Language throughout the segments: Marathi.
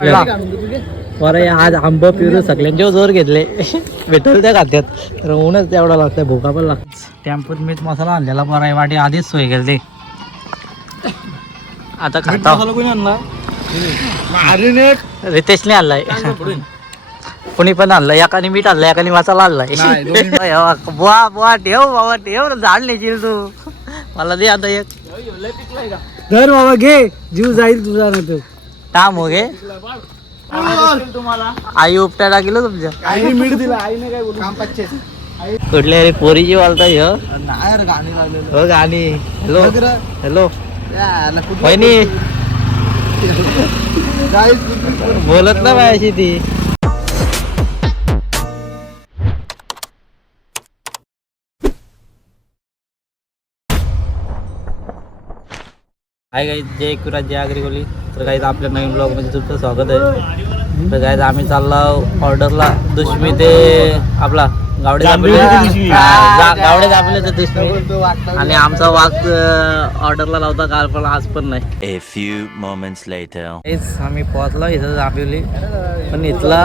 बरं आज आंब पिरू सगळ्यांचे जोर घेतले भेटल त्या खात्यात तर ऊनच तेवढा लागतंय भोका पण लागत. टेम्पोत मीठ मसाला आणलेला बरं आहे वाटी आधीच सोय केली आता खाता रितेशने आणलाय कुणी पण आणलं एकाने मीठ आणलं एकाने मसाला आणलाय बुवा बुवा ठेव बाबा ठेव झाड नेशील तू मला दे आता एक धर बाबा घे जीव जाईल तुझा ना तो काम हो गे आई उपटा टाकलं तुमच्या आईने मीठ दिला आईने काय बोलू काम पाचशे कुठल्या रे पोरीची बोलताय नाही गाणी लावलेलं हो गाणी हॅलो हॅलो वहिनी बोलत ना बायाशी ती हाय गाईज जय कुराज जय आगरी तर गाईज आपल्या नवीन ब्लॉग मध्ये तुमचं स्वागत आहे. तर गाईज आम्ही चाललो ऑर्डरला दुश्मी ते आपला गावडे गावडे दाबले तर दुश्मी आणि आमचा वाघ ऑर्डरला लावता काल पण आज पण नाही. A few moments later. आम्ही पोहोचलो इथं दाबवली पण इथला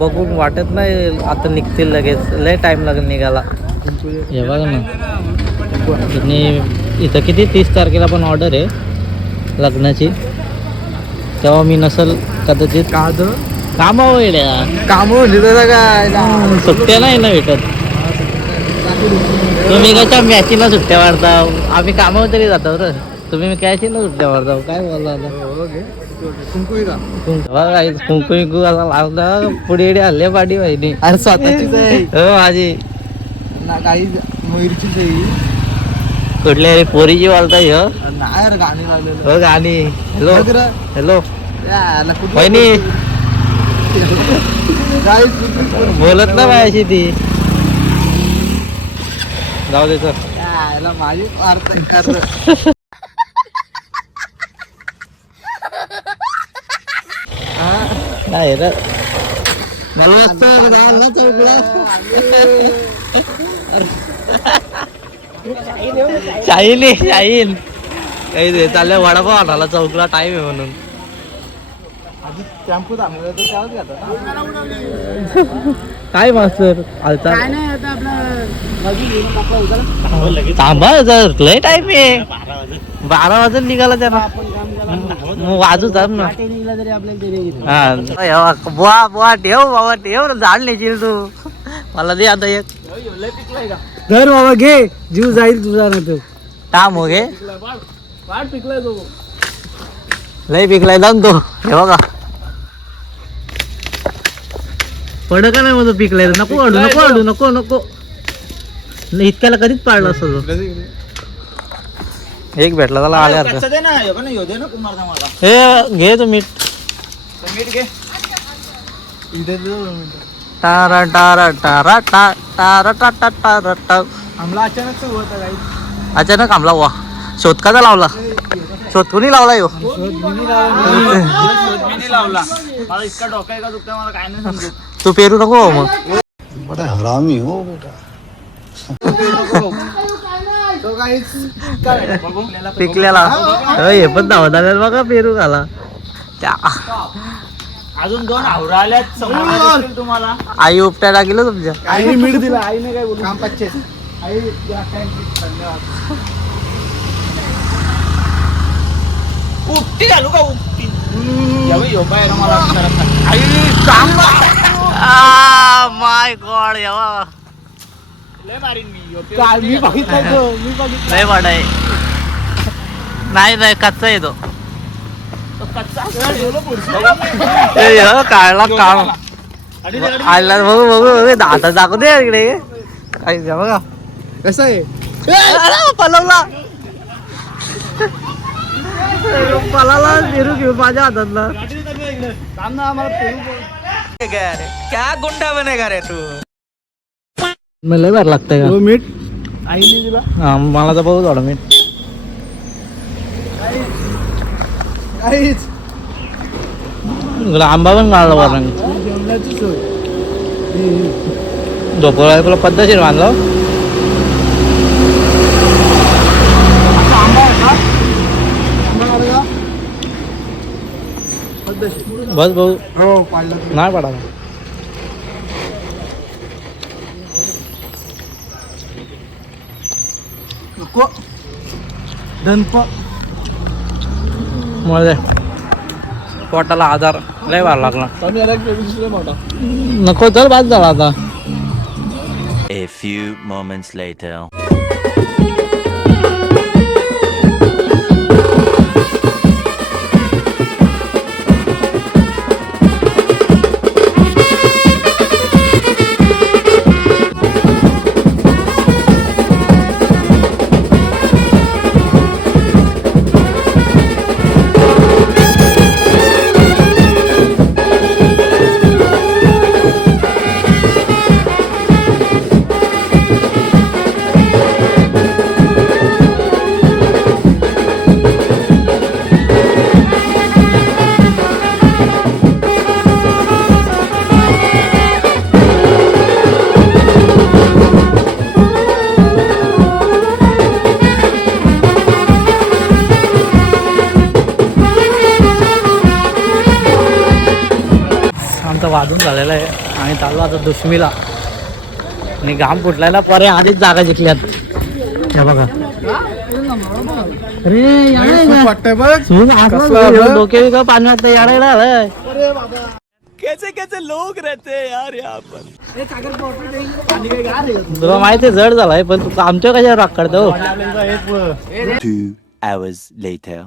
बघून वाटत नाही आता निघतील लगेच लय टाइम लागेल निघायला. हे बघा ना इथं किती 30 तारखेला पण ऑर्डर आहे लग्नाची तेव्हा मी नसल कदाचित काम सुट्ट्या नाही ना भेटत. तुम्ही कशा मॅचीला सुट्ट्या मारता आम्ही कामावर तरी जातो रे तुम्ही कॅचीला सुट्ट्या मारता काय बोलला कुंकू विंकू असा लावला पुढे हल्ले पाठी पाहिजे अरे स्वतःचीच आहे हो माझी ना काही मयुरचीच आहे कुठल्या रे पोरीची बोलताय नाही गाणी लावलेलं हो गाणी हॅलो हॅलो वहिनी बोलत ना बायाशी ती जाऊ दे सर माझी अर्थ नाही रे मला वाटतं शाहीन शाहीन काही दे चाललंय वडापाव आणाला चौकला टाइम आहे म्हणून टेम्पो थांबलेला तर त्यालाच घेतात काय मास्तर आलता काय नाही आता आपला थांबा लय टाइम आहे 12 वाजून निघाला त्याला मग वाजू जात ना निघला तरी आपल्याला हा बुवा बुवा ठेव बाबा ठेव झाड नेशील तू मला दे आता एक धर बाबा घे जीव जाईल तुझा ना तो काम हो गे पिकलाय तो लय पिकलाय जाऊन तो हे बघा पड का नाही मग पिकलाय नको अडू नको अडू नको नको इतक्याला कधीच पाडलं असतो एक भेटला त्याला आल्या हे घे तू मीठ टारा टारा टारा टा टारा टा टा टारा टा आमला अचानक सुरू होता काही अचानक आमला वा शोध कसा लावला शोध कुणी लावला यो लावला मला इतका डोका आहे का दुखता मला काय नाही समजत तू पेरू नको मग बड़ा हरामी हो बेटा पिकलेला हे पण धावत आल्या बघा पेरू खाला त्या अजून 2 आवरा आल्यात समोर तुम्हाला आई उपटा टाकलं तुमच्या आईने मीठ दिला आईने काय बोलू काम पाचशे आई धन्यवाद उपटी घालू का उपटी माय गॉड यावा मी बघितलं नाही वाटाय नाही नाही कच्चा येतो काढला काळ आला बघू बघू बघू दाता दाखवू दे इकडे काय बघा कसं आहे पलवला पलाला पेरू घेऊन माझ्या हातातला क्या गुंडा बनेगा रे तू मला लय भारी लागतंय का मीठ आईने दिला हा मला तर बघू थोडं मीठ काहीच आंबा पण काढला बरं जेवणाची सोय झोपला तुला पद्धतशीर बांधलं आंबा आहे का आंबा आहे का पद्धतशीर बस भाऊ हो पाडला नाही पडा नको दनप मला पोटाला आधार लय वार लागला मोठा नको तर बाद झाला आता A few moments later. वाजून झालेला आहे आणि चालू आता दुश्मीला आणि घाम फुटलायला परे आधीच जागा जिंकल्यात हे बघा अरे वाटतंय बघ डोके बिका पाणी वाटतं याडायला आलाय तुला माहिती आहे जड झालाय पण तू आमच्या कशावर राग काढतो 2 hours later.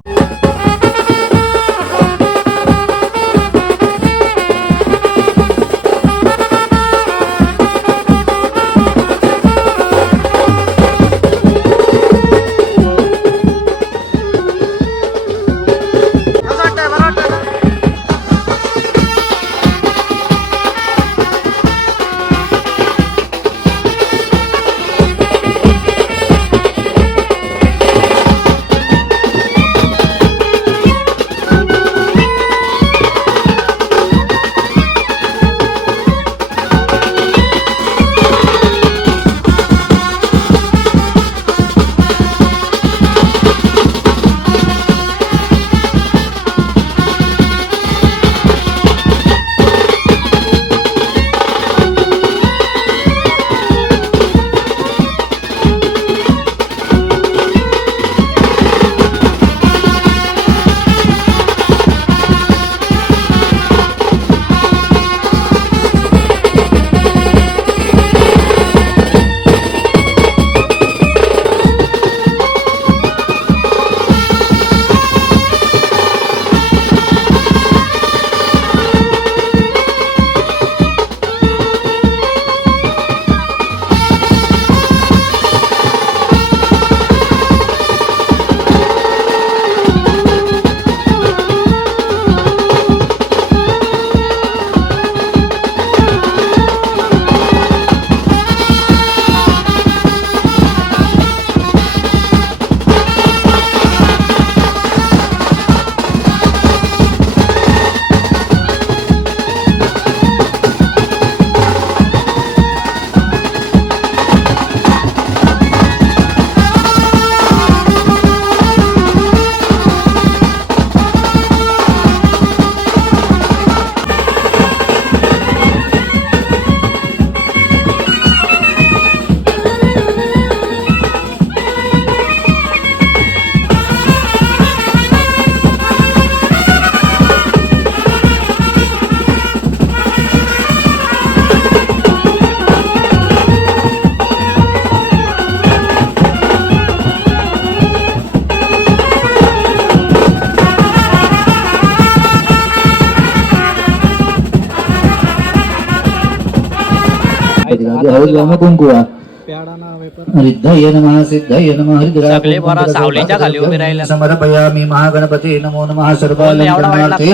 रिद्धय नमः सिद्धय नमः सगळे बरा सावलीच्या खाली उभे राहिले समर्पयामि महागणपती नमो नमः सर्वालंकारणार्थे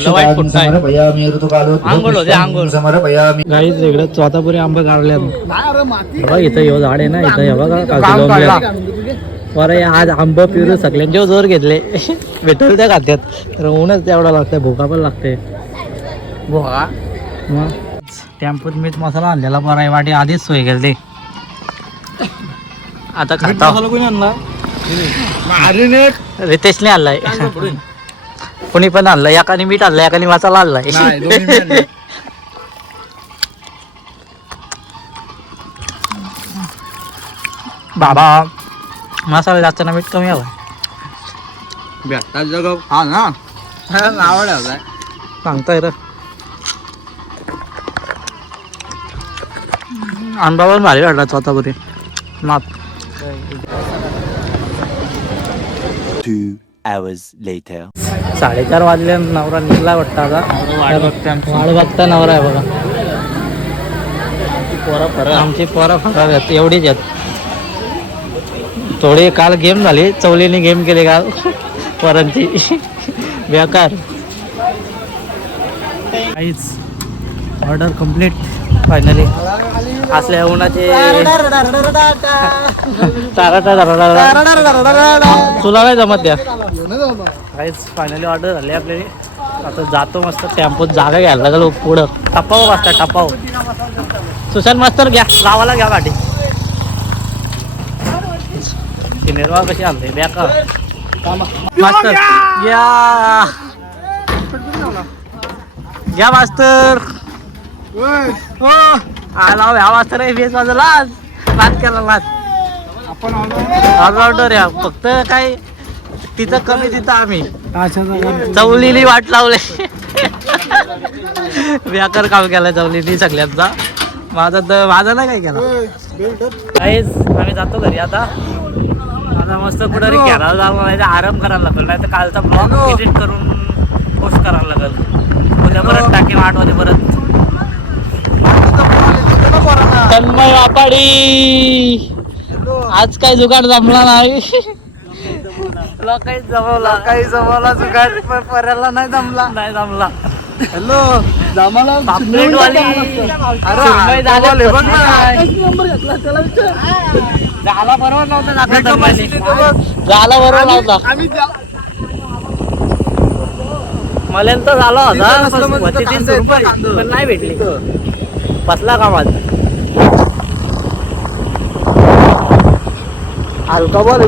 समर्पयामि ऋतुकालोद्भव आंघोळ होते, आंघोळ. समर्पयामि गाईच इकडे चौथापुरी आंबे काढले बघा इथं यो झाड आहे ना इथं हे बघा बरं आज आंबा पिरू सगळ्यांचे जोर घेतले भेटल त्या खात्यात तर ऊनच तेवढा लागतंय भोका पण लागते टेम्पोत मीठ मसाला आणलेला बरा आहे वाटी आधीच सोय केली आता खाता रितेशने आणलाय कोणी पण आणलं, एकाने मीठ आणलं, एकाने मसाला आणलाय. नाही, दोन्ही मिळाले. बाबा मसाला जास्त ना मीठ कमी हवं. भेटतात जग हा ना आवड सांगताय रे. अनुभव भारी वाटला स्वतःमध्ये माप. 2 hours later. 4:30 वाजले, नवरा निघला वाटतं आता. वाढ बघता नवरा आहे बघा. आमची पोरं फरक आहेत, एवढीच आहेत. थोडी काल गेम झाली, चवलीने गेम केली काल पोरांची बेकार. काहीच ऑर्डर कम्प्लीट फायनली. असल्या उन्हाचे तुला नाही जमत द्या. काहीच फायनली ऑर्डर झाली आपल्याला. आता जातो मस्त टेम्पोत जागा घ्यायला लागलो पुढं. टपाव वाजता टपाव. सुशांत मास्तर घ्या, गावाला घ्या गाडी. निर्वा कशी आणते बेकार मास्तर. या मास्तर हो आला ह्या मास्तर आहे. बेस माझा लाज लाज केला लाज. आपण ऑर्डर या फक्त काय तिथं कमी तिथं आम्ही चवलीनी वाट लावले. बेकार काम केलं चवलीनी सगळ्यांचा. माझा नाही काय केला. काहीच आम्ही जातो घरी आता. आता मस्त कुठं घ्यायला जाऊन आराम करायला लागेल, नाही तर कालचा ब्लॉग एडिट करून पोस्ट करायला लागेल. उद्या परत टाकेन 8 वाजे परत. तन्मय वापाडी आज काय जुगाड जमला नाही. काही जमवला जुगाड पण पर्याला नाही जमला. नाही जमला. हॅलो जमाला पापलेट वाली. अरे झाले बघ ना. झाला बरोबर नव्हता. झाला बरोबर नव्हता. मला तर झाला होता 300 रुपये पण नाही भेटली. बसला का माझा हलका बॉल